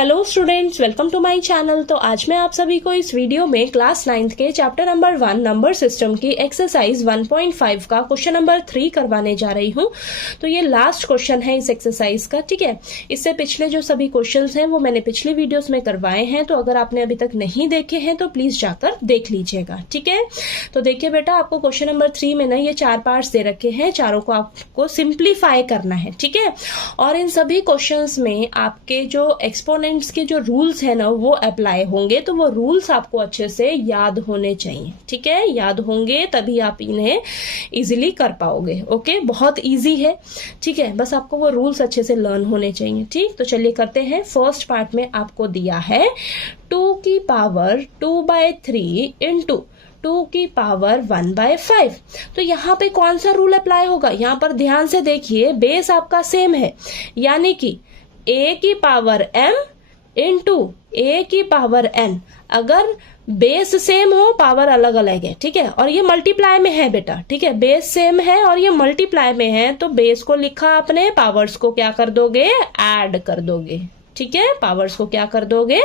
Hello students, welcome to my channel. तो आज मैं आप सभी को इस वीडियो में क्लास 9th के चैप्टर नंबर 1 नंबर सिस्टम की एक्सरसाइज 1.5 का क्वेश्चन नंबर 3 करवाने जा रही हूं। तो ये लास्ट क्वेश्चन है इस एक्सरसाइज का, ठीक है। इससे पिछले जो सभी क्वेश्चंस हैं वो मैंने पिछले वीडियोस में करवाए हैं, तो अगर आपने अभी तक नहीं देखे हैं तो प्लीज जाकर देख लीजिएगा, ठीक है। तो देखिए बेटा, आपको क्वेश्चन नंबर 3 में ना ये 4 पार्ट्स दे रखे हैं, चारों को आपको सिंप्लीफाई करना है, ठीक है। और इन सभी क्वेश्चंस में आपके जो एक्सपोनेंट्स के जो रूल्स है ना वो अप्लाई होंगे, तो वो रूल्स आपको अच्छे से याद होने चाहिए, ठीक है। याद होंगे तभी आप इन्हें इजीली कर पाओगे, ओके। बहुत इजी है, ठीक है, बस आपको वो रूल्स अच्छे से लर्न होने चाहिए, ठीक। तो चलिए करते हैं। फर्स्ट पार्ट में आपको दिया है 2 की पावर 2/3 इंटू 2 की पावर 1/5। तो यहाँ पे कौन सा रूल अप्लाई होगा? यहाँ पर ध्यान से देखिए, बेस आपका सेम है, यानी कि a की पावर m इंटू a की पावर n। अगर बेस सेम हो, पावर अलग अलग है, ठीक है, और ये मल्टीप्लाई में है बेटा, ठीक है। बेस सेम है और ये मल्टीप्लाई में है, तो बेस को लिखा आपने, पावर्स को क्या कर दोगे? ऐड कर दोगे, ठीक है। पावर्स को क्या कर दोगे?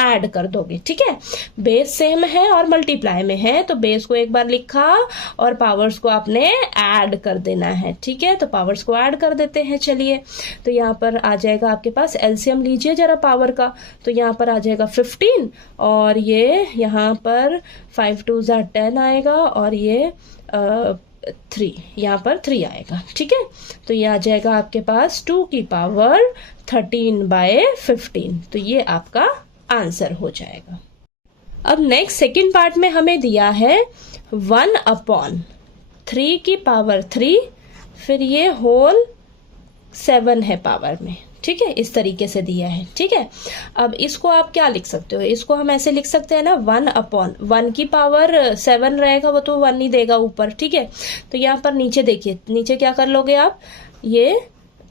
ऐड कर दोगे, ठीक है। बेस सेम है और मल्टीप्लाई में है, तो बेस को एक बार लिखा और पावर्स को आपने ऐड कर देना है, ठीक है। तो पावर्स को ऐड कर देते हैं। चलिए, तो यहाँ पर आ जाएगा आपके पास, एलसीएम लीजिए जरा पावर का, तो यहाँ पर आ जाएगा 15 और ये यहाँ पर 5 2 10 आएगा और ये 3, यहाँ पर 3 आएगा, ठीक है। तो ये आ जाएगा आपके पास 2 की पावर 13/15। तो ये आपका आंसर हो जाएगा। अब नेक्स्ट सेकंड पार्ट में हमें दिया है 1/3 की पावर 3, फिर ये होल 7 है पावर में, ठीक है। इस तरीके से दिया है, ठीक है। अब इसको आप क्या लिख सकते हो? इसको हम ऐसे लिख सकते हैं ना, 1/1 की पावर 7 रहेगा, वो तो 1 ही देगा ऊपर, ठीक है। तो यहाँ पर नीचे देखिए, नीचे क्या कर लोगे आप? ये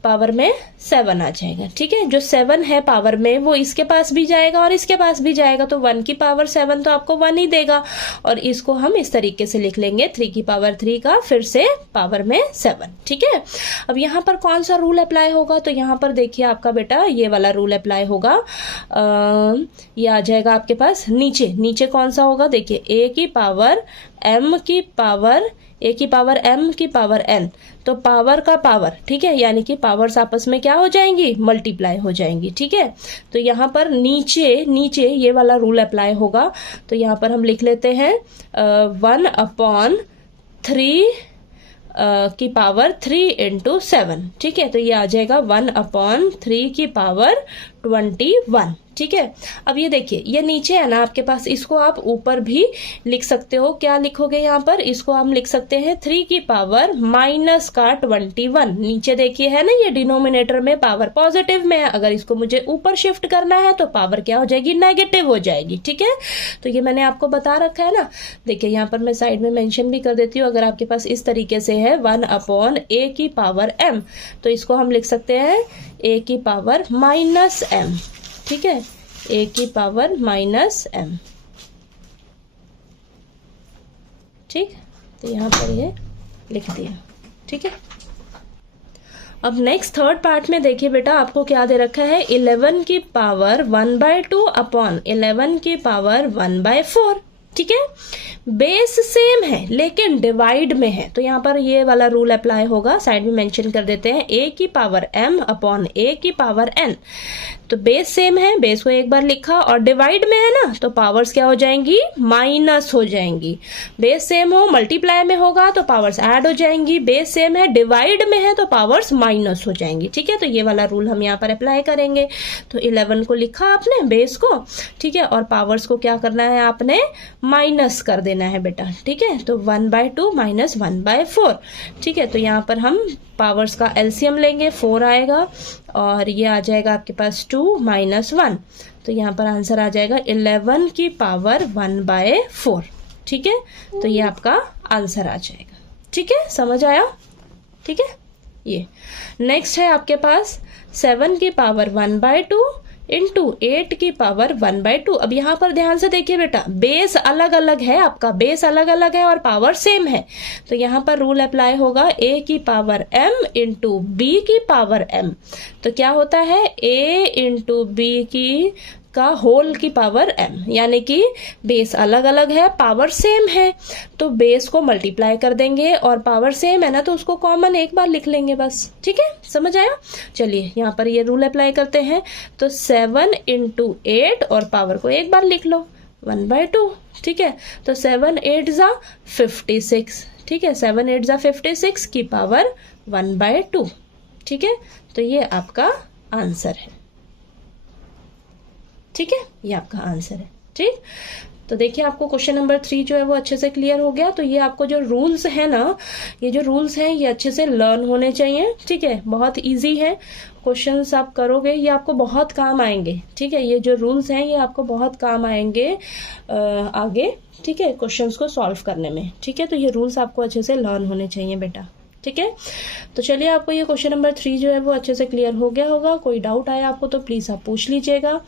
पावर में 7 आ जाएगा, ठीक है। जो 7 है पावर में वो इसके पास भी जाएगा और इसके पास भी जाएगा, तो 1 की पावर 7 तो आपको 1 ही देगा। और इसको हम इस तरीके से लिख लेंगे, 3 की पावर 3 का फिर से पावर में 7, ठीक है। अब यहाँ पर कौन सा रूल अप्लाई होगा? तो यहाँ पर देखिए आपका बेटा ये वाला रूल अप्लाई होगा। ये आ जाएगा आपके पास नीचे, नीचे कौन सा होगा? देखिए, a की पावर m की पावर m की पावर n, तो पावर का पावर, ठीक है, यानी कि पावर्स आपस में क्या हो जाएंगी? मल्टीप्लाई हो जाएंगी, ठीक है। तो यहाँ पर नीचे नीचे ये वाला रूल अप्लाई होगा, तो यहाँ पर हम लिख लेते हैं 1/3 की पावर 3 इंटू 7, ठीक है। तो ये आ जाएगा 1/3 की पावर 21, ठीक है। अब ये देखिए, ये नीचे है ना आपके पास, इसको आप ऊपर भी लिख सकते हो। क्या लिखोगे यहाँ पर? इसको हम लिख सकते हैं 3 की पावर माइनस का 21। नीचे देखिए है ना, ये डिनोमिनेटर में पावर पॉजिटिव में है, अगर इसको मुझे ऊपर शिफ्ट करना है तो पावर क्या हो जाएगी? नेगेटिव हो जाएगी, ठीक है। तो ये मैंने आपको बता रखा है ना। देखिए यहाँ पर मैं साइड में मेंशन भी कर देती हूँ, अगर आपके पास इस तरीके से है 1/a की पावर m, तो इसको हम लिख सकते हैं a की पावर माइनस m, ठीक है, a की पावर माइनस m, ठीक। तो यहाँ पर ये लिख दिया, ठीक है। अब नेक्स्ट थर्ड पार्ट में देखिए बेटा, आपको क्या दे रखा है? 11 की पावर 1/2 अपॉन 11 की पावर 1/4, ठीक है। बेस सेम है लेकिन डिवाइड में है, तो यहाँ पर ये वाला रूल अप्लाई होगा। साइड में मेंशन कर देते हैं, a की पावर m अपॉन a की पावर n। तो बेस सेम है, बेस को एक बार लिखा, और डिवाइड में है ना, तो पावर्स क्या हो जाएंगी? माइनस हो जाएंगी। बेस सेम हो, मल्टीप्लाई में होगा तो पावर्स ऐड हो जाएंगी। बेस सेम है, डिवाइड में है तो पावर्स माइनस हो जाएंगी, ठीक है। तो ये वाला रूल हम यहाँ पर अप्लाई करेंगे। तो 11 को लिखा आपने बेस को, ठीक है, और पावर्स को क्या करना है? आपने माइनस कर देना है बेटा, ठीक है। तो 1/2 माइनस 1/4, ठीक है। तो यहाँ पर हम पावर्स का एलसीएम लेंगे, 4 आएगा और ये आ जाएगा आपके पास 2 - 1, तो यहाँ पर आंसर आ जाएगा 11 की पावर 1/4, ठीक है। तो ये आपका आंसर आ जाएगा, ठीक है। समझ आया? ठीक है। ये नेक्स्ट है आपके पास 7 की पावर 1/2 इंटू 8 की पावर 1/2। अब यहाँ पर ध्यान से देखिए बेटा, बेस अलग अलग है, आपका बेस अलग अलग है और पावर सेम है, तो यहाँ पर रूल अप्लाई होगा a की पावर m इंटू b की पावर m। तो क्या होता है, a इंटू b की का होल की पावर m, यानी कि बेस अलग अलग है, पावर सेम है, तो बेस को मल्टीप्लाई कर देंगे और पावर सेम है ना, तो उसको कॉमन एक बार लिख लेंगे बस। ठीक है, समझ आया? चलिए यहाँ पर ये रूल अप्लाई करते हैं, तो 7 इंटू 8 और पावर को एक बार लिख लो 1/2। ठीक है, तो 7 8 जा 56। ठीक है, 7 8 जा 56 की पावर 1/2। ठीक है, तो ये आपका आंसर है। ठीक है, ये आपका आंसर है। ठीक, तो देखिए आपको क्वेश्चन नंबर 3 जो है वो अच्छे से क्लियर हो गया। तो ये आपको जो रूल्स है ना, ये जो रूल्स हैं ये अच्छे से लर्न होने चाहिए। ठीक है, बहुत इजी है, क्वेश्चंस आप करोगे ये आपको बहुत काम आएंगे। ठीक है, ये जो रूल्स हैं ये आपको बहुत काम आएंगे आगे। ठीक है, क्वेश्चंस को सॉल्व करने में। ठीक है, तो ये रूल्स आपको अच्छे से लर्न होने चाहिए बेटा। ठीक है, तो चलिए आपको ये क्वेश्चन नंबर 3 जो है वो अच्छे से क्लियर हो गया होगा। कोई डाउट आया आपको तो प्लीज़ आप पूछ लीजिएगा,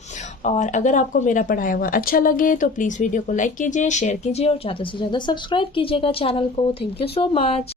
और अगर आपको मेरा पढ़ाया हुआ अच्छा लगे तो प्लीज़ वीडियो को लाइक कीजिए, शेयर कीजिए और ज़्यादा से ज़्यादा सब्सक्राइब कीजिएगा चैनल को। Thank you so much.